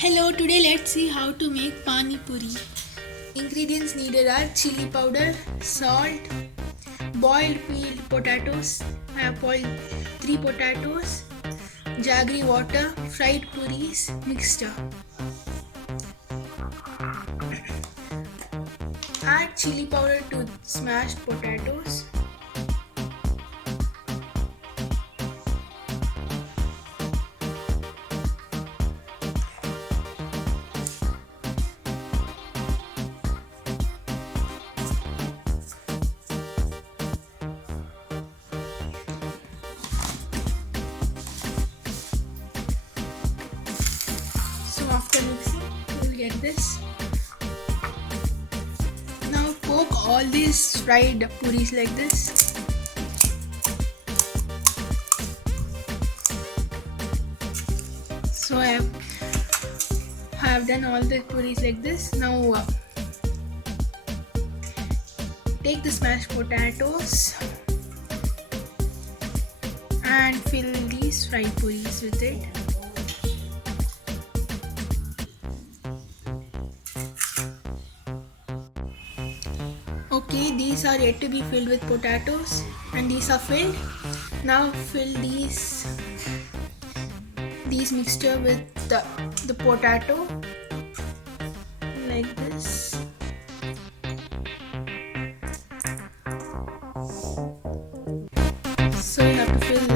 Hello, today let's see how to make Pani Poori. Ingredients needed are chili powder, salt, boiled peeled potatoes. I have boiled 3 potatoes, jaggery water, fried puris, mixture. Add chili powder to smashed potatoes. So after mixing, you'll get this. Now poke all these fried puris like this. So I have done all the puris like this. Now take the smashed potatoes and fill these fried puris with it. Okay, these are yet to be filled with potatoes and these are filled. Now fill these mixture with the potato like this. So you have to fill